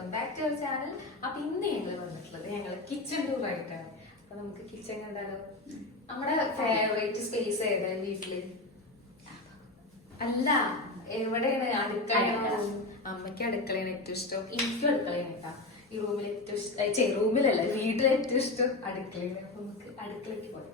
Welcome back to our channel. അപ്പൊ ഇന്ന് ഞങ്ങൾ വന്നിട്ടുള്ളത് ഞങ്ങൾ കിച്ചൺ ടൂർ ആയിട്ടാണ്. അപ്പൊ നമുക്ക് കിച്ചൺ കണ്ടാലോ? നമ്മുടെ ഫേവറേറ്റ് സ്പേസ് ഏതാ വീട്ടില്? അല്ല, എവിടെയാണ്? അടുക്കളയാണോ? അമ്മയ്ക്ക് അടുക്കളയാണ് ഏറ്റവും ഇഷ്ടം, എനിക്കും അടുക്കളയാണ് കേട്ടാ. ഈ റൂമിൽ ഏറ്റവും ഇഷ്ടം, റൂമിലല്ല വീട്ടിൽ ഏറ്റവും ഇഷ്ടം അടുക്കളയാണ്. അപ്പൊ നമുക്ക് അടുക്കളയ്ക്ക് പോകാം.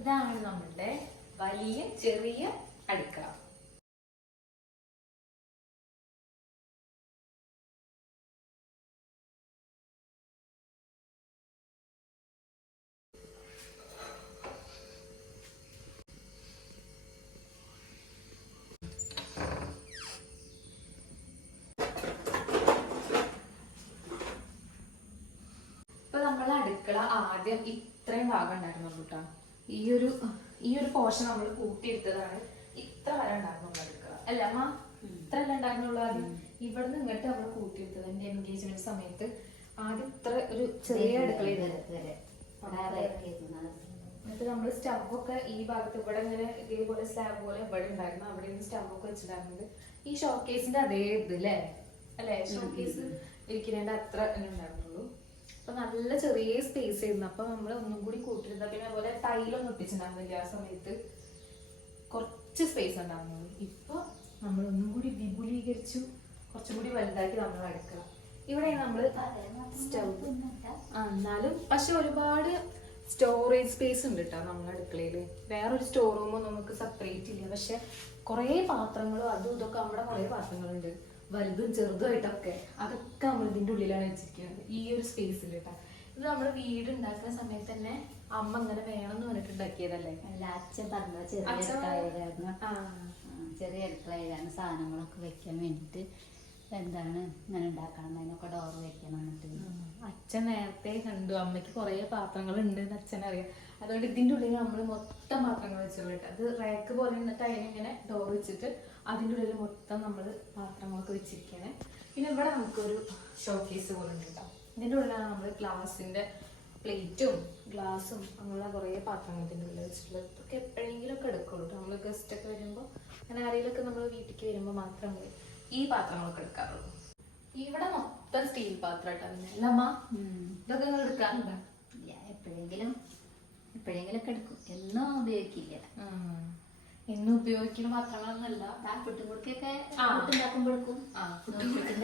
ഇതാണ് നമ്മളുടെ വലിയ ചെറിയ അടുക്കള. ഇപ്പൊ നമ്മളെ അടുക്കള ആദ്യം ഇത്രയും ഭാഗം ഉണ്ടായിരുന്നു കേട്ടോ. ഈ ഒരു പോർഷൻ നമ്മൾ കൂട്ടിയെടുത്തതാണ്. ഇത്ര വരെ ഉണ്ടായിരുന്നു അടുക്കള, അല്ല അമ്മ? ഇത്ര അല്ല ഉണ്ടായിരുന്നുള്ളൂ ആദ്യം. ഇവിടെ നിന്ന് ഇങ്ങോട്ട് നമ്മൾ കൂട്ടിയെടുത്തത് എന്റെ എൻഗേജ്മെന്റ് സമയത്ത്. ആദ്യം ഇത്ര ഒരു ചെറിയ അടുക്കള. എന്നിട്ട് നമ്മള് സ്റ്റവൊക്കെ ഈ ഭാഗത്ത് ഇവിടെ ഇങ്ങനെ ഇതേപോലെ സ്ലാബ് പോലെ ഇവിടെ ഉണ്ടായിരുന്നു. അവിടെ സ്റ്റവൊക്കെ വെച്ചിട്ടുണ്ടായിരുന്നത് ഈ ഷോക്കേസിന്റെ അതേ ഇത് അല്ലേ? ഷോക്കേസ് ഇരിക്കുന്നതിന്റെ അത്ര ഉണ്ടായിരുന്നുള്ളൂ. അപ്പൊ നല്ല ചെറിയ സ്പേസ് ആയിരുന്നു. അപ്പൊ നമ്മൾ ഒന്നും കൂടി കൂട്ടിരുന്ന, പിന്നെ അതുപോലെ ടൈലൊന്നും ഒട്ടിച്ചിട്ടുണ്ടായിരുന്നില്ല ആ സമയത്ത്. കുറച്ച് സ്പേസ് ഉണ്ടായിരുന്നുള്ളൂ. ഇപ്പൊ നമ്മൾ ഒന്നും കൂടി വിപുലീകരിച്ചു, കുറച്ചും കൂടി വലുതാക്കി നമ്മൾ അടുക്കള. ഇവിടെ നമ്മള് സ്റ്റവ് എന്നാലും പക്ഷെ ഒരുപാട് സ്റ്റോറേജ് സ്പേസ് ഉണ്ട് കേട്ടോ നമ്മുടെ അടുക്കളയില്. വേറൊരു സ്റ്റോർ റൂമൊന്നും നമുക്ക് സെപ്പറേറ്റ് ഇല്ല. പക്ഷെ കുറെ പാത്രങ്ങളും അതും ഇതൊക്കെ നമ്മുടെ കുറെ പാത്രങ്ങളുണ്ട്, വലുതും ചെറുതുമായിട്ടൊക്കെ. അതൊക്കെ നമ്മൾ ഇതിന്റെ ഉള്ളിലാണ് വെച്ചിരിക്കുന്നത്, ഈ ഒരു സ്പേസിൽ കേട്ടോ. ഇത് നമ്മുടെ വീട് ഉണ്ടാക്കുന്ന സമയത്ത് തന്നെ അമ്മ ഇങ്ങനെ വേണമെന്ന് പറഞ്ഞിട്ട് ഉണ്ടാക്കിയതല്ലേ? അല്ല, അച്ഛൻ പറഞ്ഞ ചെറിയ അടുക്കളയിലാണ് സാധനങ്ങളൊക്കെ വെക്കാൻ വേണ്ടിട്ട് എന്താണ് ഇങ്ങനെ ഉണ്ടാക്കണം, അതിനൊക്കെ ഡോർ വെക്കണം എന്നിട്ട്. അച്ഛൻ നേരത്തെ കണ്ടു അമ്മയ്ക്ക് കുറെ പാത്രങ്ങൾ ഉണ്ട് എന്ന് അച്ഛനറിയാം. അതുകൊണ്ട് ഇതിന്റെ ഉള്ളിൽ നമ്മൾ മൊത്തം പാത്രങ്ങൾ വെച്ചുള്ളൂ. അത് റാക്ക് പോലെ എന്നിട്ട് അതിനിങ്ങനെ ഡോർ വെച്ചിട്ട് അതിൻ്റെ ഉള്ളിൽ മൊത്തം നമ്മൾ പാത്രങ്ങളൊക്കെ വെച്ചിരിക്കുകയാണ്. പിന്നെ ഇവിടെ നമുക്കൊരു ഷോക്കേസ് പോലെ ഉണ്ട് കേട്ടോ. ഇതിൻ്റെ ഉള്ളിലാണ് നമ്മൾ ഗ്ലാസിന്റെ പ്ലേറ്റും ഗ്ലാസും അങ്ങനെയുള്ള കുറേ പാത്രങ്ങൾ ഇതിൻ്റെ ഉള്ളിൽ വെച്ചിട്ടുള്ളത്. ഇതൊക്കെ എപ്പോഴെങ്കിലും ഒക്കെ എടുക്കുള്ളൂ. നമ്മൾ ഗസ്റ്റ് ഒക്കെ വരുമ്പോൾ അങ്ങനെ ആരെങ്കിലുമൊക്കെ നമ്മൾ വീട്ടിലേക്ക് വരുമ്പോൾ മാത്രം ഈ പാത്രങ്ങളൊക്കെ എടുക്കാറുള്ളൂ. ഇവിടെ മൊത്തം സ്റ്റീൽ പാത്രം അല്ലമ്മ? ഇതൊക്കെ നിങ്ങൾ എടുക്കാറുണ്ടോ? എപ്പോഴെങ്കിലും ഒക്കെ എടുക്കും, എന്നും ഉപയോഗിക്കില്ല. എന്നും ഉപയോഗിക്കുന്ന പാത്രങ്ങളൊന്നുമല്ല. പുട്ടുമുടുക്കൊക്കെ ഉണ്ടാക്കുമ്പോഴേക്കും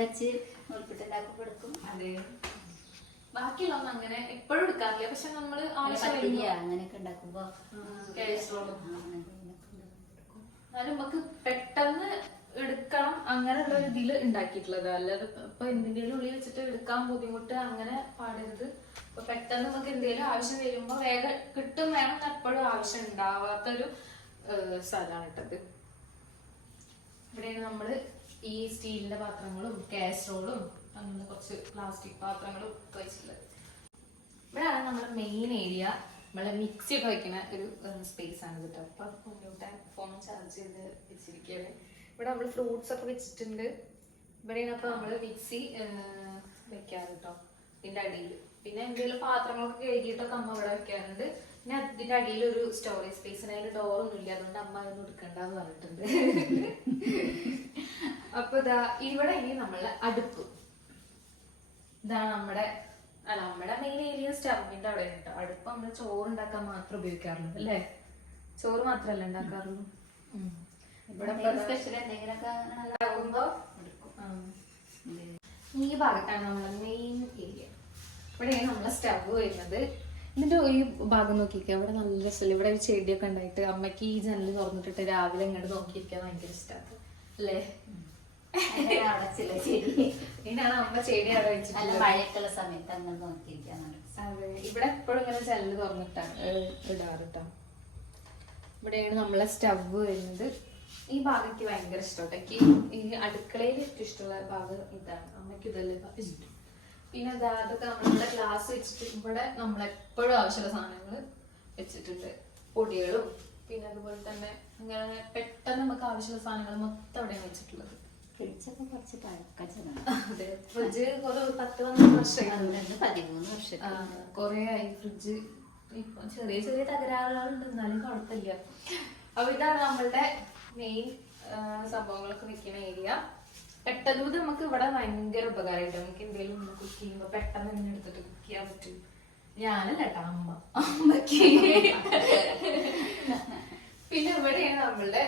വെച്ച് നൂൽപ്പുട്ടുണ്ടാക്കുമ്പോഴേക്കും. അതെ, ബാക്കിയുള്ളതൊന്നും അങ്ങനെ എപ്പോഴും എടുക്കാറില്ല. പക്ഷെ നമ്മള് അങ്ങനെയൊക്കെ ഉണ്ടാക്കുമ്പോ എന്നാലും നമുക്ക് പെട്ടെന്ന് എടുക്കണം അങ്ങനെയുള്ള ഒരു ഇതിൽ ഉണ്ടാക്കിയിട്ടുള്ളത്. അല്ലാതെ ഇപ്പൊ എന്തിന്റെയും ഉള്ളിൽ വെച്ചിട്ട് എടുക്കാൻ ബുദ്ധിമുട്ട് അങ്ങനെ പാടരുത്. ഇപ്പൊ പെട്ടെന്ന് നമുക്ക് എന്തെങ്കിലും ആവശ്യം വരുമ്പോ വേഗം കിട്ടും വേണം എപ്പോഴും ആവശ്യം ഉണ്ടാവാത്തൊരു സ്ഥലമാണ് ഇട്ടത്. ഇവിടെയാണ് നമ്മള് ഈ സ്റ്റീലിന്റെ പാത്രങ്ങളും കാസറോളും അങ്ങനെ കുറച്ച് പ്ലാസ്റ്റിക് പാത്രങ്ങളും ഒക്കെ വെച്ചിട്ടുള്ളത്. ഇവിടെയാണ് നമ്മുടെ മെയിൻ ഏരിയ. നമ്മളെ മിക്സി ഒക്കെ വയ്ക്കുന്ന ഒരു സ്പേസ് ആണ് കേട്ടോ. അപ്പൊ ഫോൺ ചാർജ് ചെയ്ത് വെച്ചിരിക്കുകയാണ്. ഇവിടെ നമ്മൾ ഫ്രൂട്ട്സ് ഒക്കെ വെച്ചിട്ടുണ്ട്. ഇവിടെയാണ് അപ്പൊ നമ്മള് മിക്സി വെക്കാറ് കേട്ടോ, ഇതിന്റെ അടിയിൽ. പിന്നെ എന്തെങ്കിലും പാത്രങ്ങളൊക്കെ കഴുകിയിട്ടൊക്കെ അമ്മ ഇവിടെ വെക്കാറുണ്ട്. പിന്നെ ഇതിന്റെ അടിയിൽ ഒരു സ്റ്റോറേജ് സ്പേസിന് അതിൽ ഡോറൊന്നും ഇല്ല, അതുകൊണ്ട് അമ്മ അതൊന്നും എടുക്കണ്ടെന്ന് പറഞ്ഞിട്ടുണ്ട്. അപ്പൊ ഇതാ ഇവിടെ ഇനി നമ്മളെ അടുപ്പ്. ഇതാണ് നമ്മുടെ മെയിൻ ഏരിയ. സ്റ്റവിന്റെ അവിടെ കേട്ടോ. അടുപ്പ് നമ്മള് ചോറുണ്ടാക്കാൻ മാത്രം ഉപയോഗിക്കാറുള്ളൂ അല്ലേ? ചോറ് മാത്രല്ല ഉണ്ടാക്കാറുള്ളൂ. ഇവിടെ സ്പെഷ്യൽ എന്തെങ്കിലുമൊക്കെ ഉണ്ടാക്കുമ്പോ ഈ ഭാഗത്താണ് നമ്മളെ മെയിൻ ഏരിയ. ഇവിടെയാണ് നമ്മളെ സ്റ്റവ് വരുന്നത്. ഇതിന്റെ ഈ ഭാഗം നോക്കിയിരിക്കുക, ഇവിടെ നല്ല രസമില്ല. ഇവിടെ ഒരു ചെടിയൊക്കെ ഉണ്ടായിട്ട് അമ്മയ്ക്ക് ഈ ജനല് തുറന്നിട്ടിട്ട് രാവിലെ ഇങ്ങോട്ട് നോക്കിയിരിക്കാൻ ഭയങ്കര ഇഷ്ടമാണ് അല്ലേ? ഇതിനാണ് അമ്മ ചെടി അവിടെ വെച്ചിട്ടുള്ളത്. മഴയൊക്കെയുള്ള സമയത്ത് അങ്ങനെ നോക്കിയിരിക്കാൻ. അതെ, ഇവിടെ എപ്പോഴും ഇങ്ങനെ ജനല് തുറന്നിട്ടാണ് ഇടാറ് കേട്ടോ. ഇവിടെയാണ് നമ്മളെ സ്റ്റവ് വരുന്നത്. ഈ ഭാഗം എനിക്ക് ഭയങ്കര ഇഷ്ടപ്പെട്ടു. ഈ അടുക്കളയിൽ ഏറ്റവും ഇഷ്ടമുള്ള ഭാഗം ഇതാണ്. അമ്മയ്ക്ക് ഇതല്ലേ ഇഷ്ടം. പിന്നെ അതൊക്കെ നമ്മളിവിടെ ഗ്ലാസ് വെച്ചിട്ട് ഇവിടെ നമ്മളെപ്പോഴും ആവശ്യമുള്ള സാധനങ്ങൾ വെച്ചിട്ടുണ്ട്. പൊടികളും പിന്നെ അതുപോലെ തന്നെ അങ്ങനെ പെട്ടെന്ന് നമുക്ക് ആവശ്യമുള്ള സാധനങ്ങൾ മൊത്തം അവിടെയാണ് വെച്ചിട്ടുള്ളത്. ഫ്രിഡ്ജൊക്കെ കുറച്ച് പഴക്കച്ചതാണ്. അതെ, ഫ്രിഡ്ജ് 10-12 വർഷമായി. 13 വർഷം കൊറേ ആയി ഫ്രിഡ്ജ്. ഇപ്പൊ ചെറിയ ചെറിയ തകരാറുകളുണ്ട്, എന്നാലും കുഴപ്പമില്ല. അപ്പൊ ഇതാണ് നമ്മളുടെ മെയിൻ സംഭവങ്ങളൊക്കെ വെക്കുന്ന ഏരിയ. പെട്ടെന്ന് ഇത് നമുക്ക് ഇവിടെ ഭയങ്കര ഉപകാരമായിട്ട് നമുക്ക് എന്തെങ്കിലും കുക്ക് ചെയ്യുമ്പോ പെട്ടെന്ന് തന്നെ എടുത്തിട്ട് കുക്ക് ചെയ്യാൻ പറ്റും. ഞാനല്ല കേട്ടോ, അമ്മക്ക്. പിന്നെ ഇവിടെയാണ് നമ്മളുടെ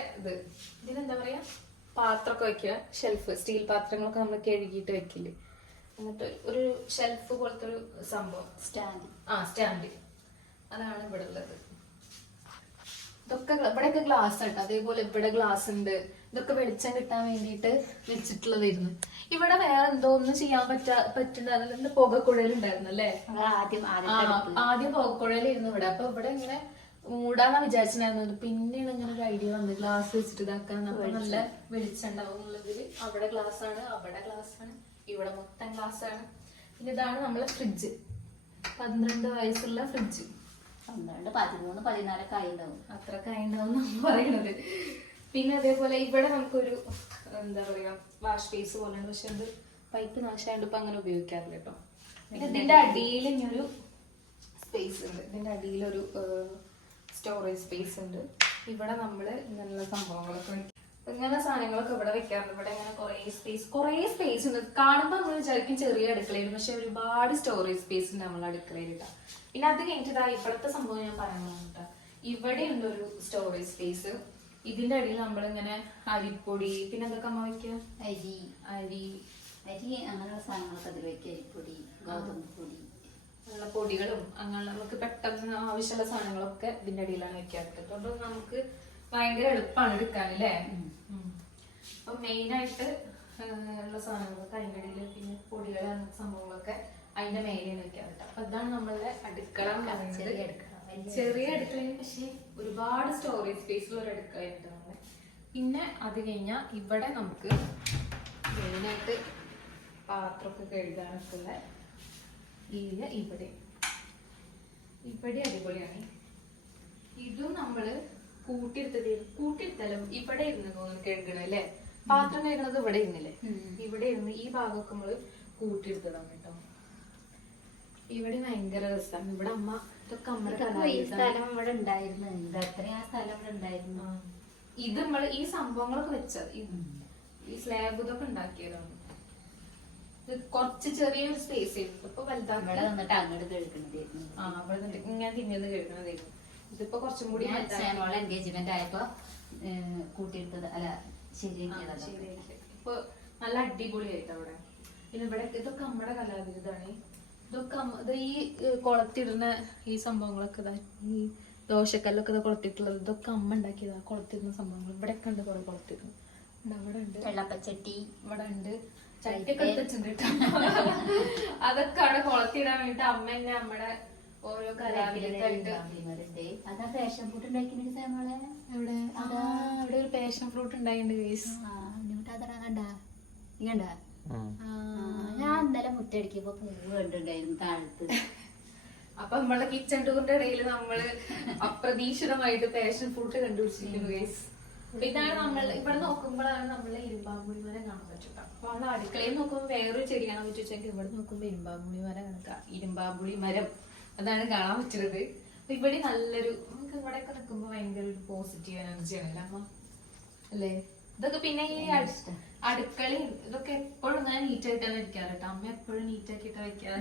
ഇതിനെന്താ പറയാ, പാത്രമൊക്കെ വെക്കുക, ഷെൽഫ്. സ്റ്റീൽ പാത്രങ്ങളൊക്കെ നമ്മൾ കഴുകിയിട്ട് വെക്കില്ലേ, എന്നിട്ട് ഒരു ഷെൽഫ് പോലത്തെ ഒരു സംഭവം, സ്റ്റാൻഡ്. അതാണ് ഇവിടെ ഉള്ളത്. ഇതൊക്കെ ഇവിടെയൊക്കെ ഗ്ലാസ് കേട്ടോ. അതേപോലെ ഇവിടെ ഗ്ലാസ് ഉണ്ട്. ഇതൊക്കെ വെളിച്ചം കിട്ടാൻ വേണ്ടിയിട്ട് വെച്ചിട്ടുള്ളതായിരുന്നു. ഇവിടെ വേറെ എന്തോ ഒന്നും ചെയ്യാൻ പറ്റുന്ന പുകക്കുഴലുണ്ടായിരുന്നു അല്ലേ? ആദ്യം പുകക്കുഴലായിരുന്നു ഇവിടെ. അപ്പൊ ഇവിടെ ഇങ്ങനെ മൂടാന്നാ വിചാരിച്ചിട്ടുണ്ടായിരുന്നത്. പിന്നെയാണ് ഇങ്ങനെ ഒരു ഐഡിയ വന്നത്, ഗ്ലാസ് വെച്ചിട്ട് ഇതാക്കാൻ. അപ്പൊ നല്ല വെളിച്ചം ഉണ്ടാവും എന്നുള്ളതിൽ അവിടെ ഗ്ലാസ് ആണ്, അവിടെ ഗ്ലാസ് ആണ്, ഇവിടെ മൊത്തം ഗ്ലാസ് ആണ്. പിന്നെ ഇതാണ് നമ്മളെ ഫ്രിഡ്ജ്, 12 വയസ്സുള്ള ഫ്രിഡ്ജ്. 12, 13, 14 ആയിണ്ടാവും. അത്രയൊക്കെ ആയിണ്ടാവും പറയണത്. പിന്നെ അതേപോലെ ഇവിടെ നമുക്കൊരു എന്താ പറയാ വാഷ് ബേസ് പോലെ, പക്ഷെ അത് പൈപ്പ് നാശമായിട്ട് ഇപ്പൊ അങ്ങനെ ഉപയോഗിക്കാറില്ല കേട്ടോ. പിന്നെ ഇതിന്റെ അടിയിൽ ഇങ്ങനൊരു സ്പേസ് ഉണ്ട്. ഇതിന്റെ അടിയിലൊരു സ്റ്റോറേജ് സ്പേസ് ഉണ്ട്. ഇവിടെ നമ്മള് ഇങ്ങനെയുള്ള സംഭവങ്ങളൊക്കെ ഇങ്ങനെ സാധനങ്ങളൊക്കെ ഇവിടെ വെക്കാറുണ്ട്. ഇവിടെ ഇങ്ങനെ കുറേ സ്പേസ് ഉണ്ട്. കാണുമ്പോൾ നമ്മൾ വിചാരിക്കും ചെറിയ അടുക്കളയിൽ, പക്ഷെ ഒരുപാട് സ്റ്റോറേജ് സ്പേസ് ഉണ്ട് നമ്മളെ അടുക്കളയിൽ കേട്ടോ. പിന്നെ അത് കഴിഞ്ഞിട്ട് ഇവിടുത്തെ സംഭവം ഞാൻ പറയാൻ കേട്ടോ. ഇവിടെ ഉണ്ട് ഒരു സ്റ്റോറേജ് സ്പേസ്. ഇതിന്റെ അടിയിൽ നമ്മളിങ്ങനെ അരിപ്പൊടി, പിന്നെ എന്തൊക്കെ അമ്മ വെക്കുക, അരി അങ്ങനെയുള്ള സാധനങ്ങളൊക്കെ അതിൽ വെക്കുക. അരിപ്പൊടി, ഗോതമ്പ് പൊടി, അങ്ങനെയുള്ള പൊടികളും അങ്ങനെ നമുക്ക് പെട്ടെന്ന് ആവശ്യമുള്ള സാധനങ്ങളൊക്കെ ഇതിന്റെ അടിയിലാണ് വെക്കാറുള്ളത്. അതുകൊണ്ട് നമുക്ക് ഭയങ്കര എളുപ്പമാണ് എടുക്കാൻ അല്ലേ. അപ്പൊ മെയിൻ ആയിട്ട് ഉള്ള സാധനങ്ങളൊക്കെ അതിന്റെ അടിയിൽ, പിന്നെ പൊടികൾ അങ്ങനത്തെ സംഭവങ്ങളൊക്കെ അതിന്റെ മേലെയാണ് വെക്കാറുണ്ട്. അപ്പൊ അതാണ് നമ്മളുടെ അടുക്കള എന്ന് പറയുന്നത്. ചെറിയ അടുക്കളയും പക്ഷെ ഒരുപാട് സ്റ്റോറേജ് സ്പേസിലുള്ള ഒരു അടുക്കളയുണ്ട് നമ്മള്. പിന്നെ അത് കഴിഞ്ഞാൽ ഇവിടെ നമുക്ക് മെയിനായിട്ട് പാത്രമൊക്കെ കഴുകാനൊക്കെ ഉള്ള ഏരിയ ഇവിടെ അടിപൊളിയാണ്. ഇതും നമ്മള് കൂട്ടിയെടുത്താലും ഇവിടെ ഇരുന്ന് കഴുകണം അല്ലേ. പാത്രം കഴുകണത് ഇവിടെ ഇരുന്നില്ലേ, ഇവിടെ ഇരുന്ന് ഈ ഭാഗമൊക്കെ നമ്മള് കൂട്ടിയെടുത്തതാണ് കേട്ടോ. ഇവിടെ ഭയങ്കര രസമാണ്. ഇവിടെ അമ്മ ഇതൊക്കെ സ്ഥലം ഇവിടെ ഉണ്ടായിരുന്നു. എത്രയാ സ്ഥലം ഇവിടെ ഉണ്ടായിരുന്നു. ഇത് നമ്മള് ഈ സംഭവങ്ങളൊക്കെ വെച്ചത് ഈ സ്ലാബ് ഇതൊക്കെ ഉണ്ടാക്കിയതാണ്. ഇത് കുറച്ച് ചെറിയൊരു സ്പേസ് ആയിരുന്നു. ഇപ്പൊ വലുതാണ്. ഇവിടെ വന്നിട്ട് അങ്ങോട്ട് കഴുകണതായിരുന്നു. അവിടെ നിന്നിട്ട് ഇങ്ങനെ തിരിഞ്ഞത് കഴുകണതായിരുന്നു. ഇതിപ്പോ കുറച്ചും കൂടി എൻഗേജ്മെന്റ് ആയപ്പോ കൂട്ടിയെടുത്തത് അല്ല ശരിയാക്കിയതല്ല. ഇപ്പൊ നല്ല അടിപൊളിയായിട്ട് അവിടെ. പിന്നെ ഇവിടെ ഇതൊക്കെ നമ്മുടെ കലാവിരുതാണ്. ഇതൊക്കെ ഈ കുളത്തിടുന്ന ഈ സംഭവങ്ങളൊക്കെ ഈ ദോശക്കല്ലൊക്കെ കുളത്തിട്ടുള്ളത് ഇതൊക്കെ അമ്മ ഉണ്ടാക്കിയതാ. കുളത്തിടുന്ന സംഭവങ്ങൾ ഇവിടെയൊക്കെ ഉണ്ട്. കുറെ കുളത്തിടുന്നു അവിടെ ഉണ്ട്. വെള്ളപ്പച്ചട്ടി ഇവിടെ ഉണ്ട്. ചട്ടിയൊക്കെ എടുത്തിട്ടുണ്ട് കേട്ടോ. അതൊക്കെ അവിടെ കുളത്തിടാൻ വേണ്ടിട്ട് അമ്മ തന്നെ നമ്മുടെ ഓരോ കലാവിരുത്തായിട്ട്. അതാ പാഷൻ ഫ്രൂട്ട് ഉണ്ടാക്കിയ എവിടെ അവിടെ ഒരു പാഷൻ ഫ്രൂട്ട് ഉണ്ടായിട്ടുണ്ട് ഗൈസ്. കണ്ടാ ഞാൻ ഇന്നലെ മുറ്റടിക്കുമ്പോ പൂവ് കണ്ടിട്ടുണ്ടായിരുന്നു താഴത്ത്. അപ്പൊ നമ്മളെ കിച്ചൺ ടൂറിന്റെ ഇടയിൽ നമ്മള് അപ്രതീക്ഷിതമായിട്ട് പാഷൻ ഫ്രൂട്ട് കണ്ടുപിടിച്ചിരിക്കുന്നു ഗൈസ്. ഇതാണ് നമ്മൾ ഇവിടെ നോക്കുമ്പോഴാണ് നമ്മളെ ഇരുമ്പാമ്പുളി മരം കാണാൻ പറ്റുക. അപ്പൊ നമ്മളെ അടുക്കളയിൽ നോക്കുമ്പോൾ വേറൊരു ചെടി കാണാൻ പറ്റുവെച്ചാൽ ഇവിടെ നോക്കുമ്പോ ഇരുമ്പാമ്പുളി മരം കണക്കാം. ഇരുമ്പാമ്പുളി മരം അതാണ് കാണാൻ പറ്റുന്നത്. അപ്പൊ ഇവിടെ നല്ലൊരു നമുക്ക് ഇവിടെയൊക്കെ നിൽക്കുമ്പോ ഭയങ്കര ഒരു പോസിറ്റീവ് എനർജിയാണല്ലോ അമ്മ അല്ലേ. ഇതൊക്കെ പിന്നെ ഈ അടുക്കളയും ഇതൊക്കെ എപ്പോഴും ഞാൻ നീറ്റ് ആയിട്ടാണ് വെക്കാറ് കേട്ടോ. അമ്മ എപ്പോഴും നീറ്റ് ആക്കിയിട്ടാ വെക്കാറ്.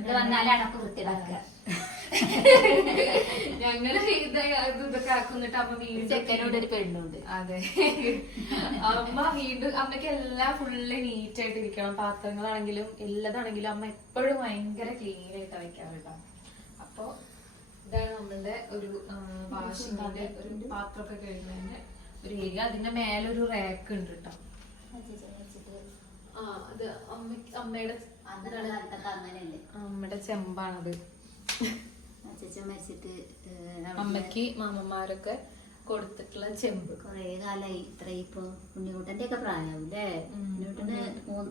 ഞങ്ങള് ഇതൊക്കെ ആക്കുന്നിട്ട് അമ്മ വീണ്ടും ഒരു പെണ്ണുണ്ട്. അതെ, അമ്മ വീണ്ടും അമ്മയ്ക്ക് എല്ലാം ഫുള്ള് നീറ്റ് ആയിട്ട് ഇരിക്കണം. പാത്രങ്ങളാണെങ്കിലും എല്ലാതാണെങ്കിലും അമ്മ എപ്പോഴും ഭയങ്കര ക്ലീൻ ആയിട്ടാ വെക്കാറ് കേട്ടോ. അപ്പൊ ഇതാണ് നമ്മളുടെ ഒരു വാഷിങ്ങിന്റെ ഒരു പാത്രമൊക്കെ കഴുകുന്നതിന്റെ ഒരു ഏരിയ. അതിന്റെ മേലൊരു റാക്ക് ഉണ്ട് കേട്ടോ. അത് അമ്മയുടെ ചെമ്പാണത്. അമ്മക്ക് മാമന്മാരൊക്കെ കൊടുത്തിട്ടുള്ള ചെമ്പ്. കൊറേ കാലായി. ഇത്ര ഇപ്പൊ ഉണ്ണിക്കുട്ടന്റെ ഒക്കെ പ്രായാവൂല്ലേ? ഉണ്ണിക്കുട്ടന്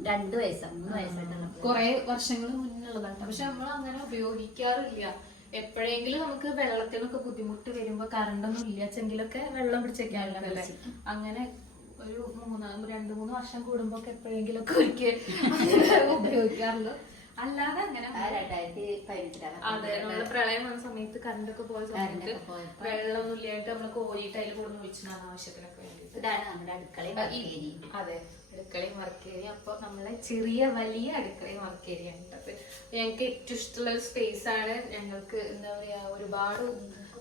2 വയസ്സാ 3 വയസ്സായിട്ടുള്ള കൊറേ വർഷങ്ങൾ മുന്നുള്ളതാണ്. പക്ഷെ നമ്മൾ അങ്ങനെ ഉപയോഗിക്കാറില്ല. എപ്പോഴെങ്കിലും നമുക്ക് വെള്ളത്തിനൊക്കെ ബുദ്ധിമുട്ട് വരുമ്പോ കറണ്ടൊന്നും ഇല്ലെങ്കിലൊക്കെ വെള്ളം പിടിച്ചേക്കാനല്ലേ. അങ്ങനെ ഒരു 2-3 വർഷം കൂടുമ്പോ എപ്പോഴെങ്കിലും ഒക്കെ ഒരിക്കൽ ഉപയോഗിക്കാറുള്ളൂ. അല്ലാതെ അങ്ങനെ 2015 അതെ, നമ്മള് പ്രളയം വന്ന സമയത്ത് കറണ്ടൊക്കെ പോയ സമയത്ത് കറണ്ടൊക്കെ പോയപ്പോ വെള്ളമൊന്നും ഇല്ലായിട്ട് നമ്മള് കോരിയിട്ട് അതിൽ കൊടുന്ന് വെച്ചിട്ടാണ് ആവശ്യത്തിനൊക്കെ വേണ്ടിട്ട്. ഇതാണ് നമ്മുടെ അടുക്കളയും വർക്കേരി. അതെ, അടുക്കളയും വർക്കേരിയ. അപ്പൊ നമ്മളെ ചെറിയ വലിയ അടുക്കളയും വർക്കേരിയ ഉണ്ടത്. ഞങ്ങൾക്ക് ഏറ്റവും ഇഷ്ടമുള്ള ഒരു സ്പേസ് ആണ്. ഞങ്ങൾക്ക് എന്താ പറയാ, ഒരുപാട്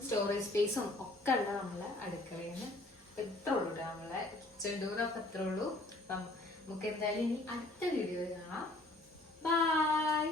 സ്റ്റോറേജ് സ്പേസും ഒക്കെ ഉള്ള നമ്മളെ അടുക്കളയാണ്. അപ്പൊ ഇത്ര ഉള്ളൂ നമ്മളെ കിച്ചൺ ടൂർ. അപ്പൊ ഇത്ര ഉള്ളൂ. അപ്പം നമുക്ക് എന്തായാലും ഇനി അടുത്ത വീഡിയോയിൽ കാണാം. ബൈ.